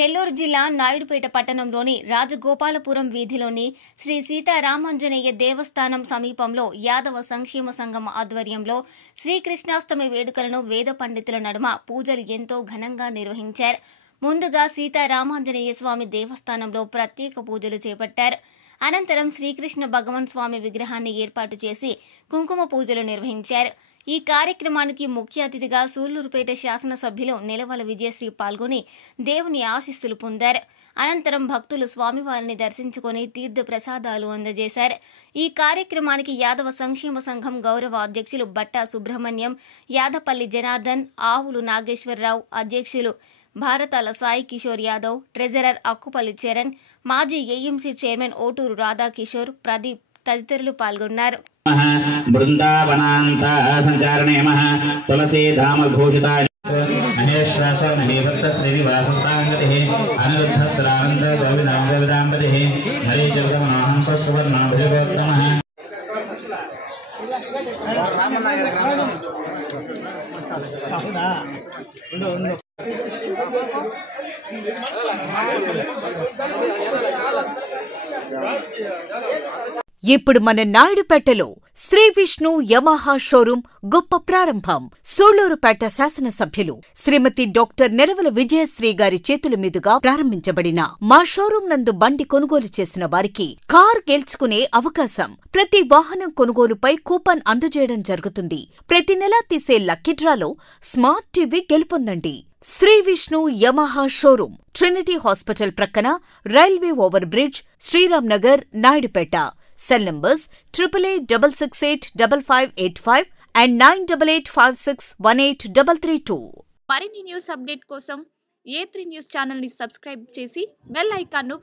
నెల్లూరు జిల్లా నాయుడుపేట పట్టణంలోని రాజగోపాలపురం వీధిలోని శ్రీ సీతారామాంజనేయ దేవస్థానం సమీపంలో యాదవ సంక్షేమ సంఘం ఆధ్వర్యంలో శ్రీకృష్ణాష్టమి వేడుకలను వేద పండితుల నడుమ పూజలు ఎంతో ఘనంగా నిర్వహించారు. ముందుగా సీతారామాంజనేయ స్వామి దేవస్థానంలో ప్రత్యేక పూజలు చేపట్టారు. అనంతరం శ్రీకృష్ణ భగవాన్ స్వామి విగ్రహాన్ని ఏర్పాటు చేసి కుంకుమ పూజలు నిర్వహించారు. ఈ కార్యక్రమానికి ముఖ్య అతిథిగా సూళ్లూరుపేట శాసనసభ్యులు నిలవల విజయశ్రీ పాల్గొని దేవుని ఆశీస్సులు పొందారు. అనంతరం భక్తులు స్వామివారిని దర్శించుకుని తీర్థ ప్రసాదాలు అందజేశారు. ఈ కార్యక్రమానికి యాదవ సంక్షేమ సంఘం గౌరవ అధ్యక్షులు బట్టా సుబ్రహ్మణ్యం, యాదపల్లి జనార్దన్, ఆవులు నాగేశ్వరరావు, అధ్యక్షులు భారతాల సాయి కిషోర్ యాదవ్, ట్రెజరర్ అక్కుపల్లి చరణ్, మాజీ ఏఎంసీ చైర్మన్ ఓటూరు రాధాకిషోర్, ప్రదీప్ తదితరులు పాల్గొన్నారు. బృందావనాంత సంచారణే తులసీ ధామ భూషితాయ మహేశ్వాస మహేభక్త శ్రీనివాసస్థాంగతి అనిరుద్ధస్రానంద గోవిదాంబతి హరే జగమనాహంస సువర్ణాభుజగోత్తమ. ఇప్పుడు మన నాయుడుపేటలో శ్రీ విష్ణు యమహా షోరూం గొప్ప ప్రారంభం. సూళ్లూరుపేట శాసనసభ్యులు శ్రీమతి డాక్టర్ నిలవల విజయశ్రీ గారి చేతుల మీదుగా ప్రారంభించబడిన మా షోరూం నందు బండి కొనుగోలు చేసిన వారికి కార్ గెలుచుకునే అవకాశం. ప్రతి వాహనం కొనుగోలుపై కూపన్ అందజేయడం జరుగుతుంది. ప్రతి నెలా తీసే లక్కీ డ్రాలో స్మార్ట్ టీవీ గెలుపొందండి. Shri Vishnu Yamaha showroom, Trinity hospital ప్రక్కన, railway over bridge, Sriram Nagar, Naidupeta. Cell numbers 8888555585 and 9885618332. మరిన్ని న్యూస్ అప్డేట్ కోసం A3 న్యూస్ ఛానల్ ని సబ్స్క్రైబ్ చేసి బెల్ ఐకాన్ ను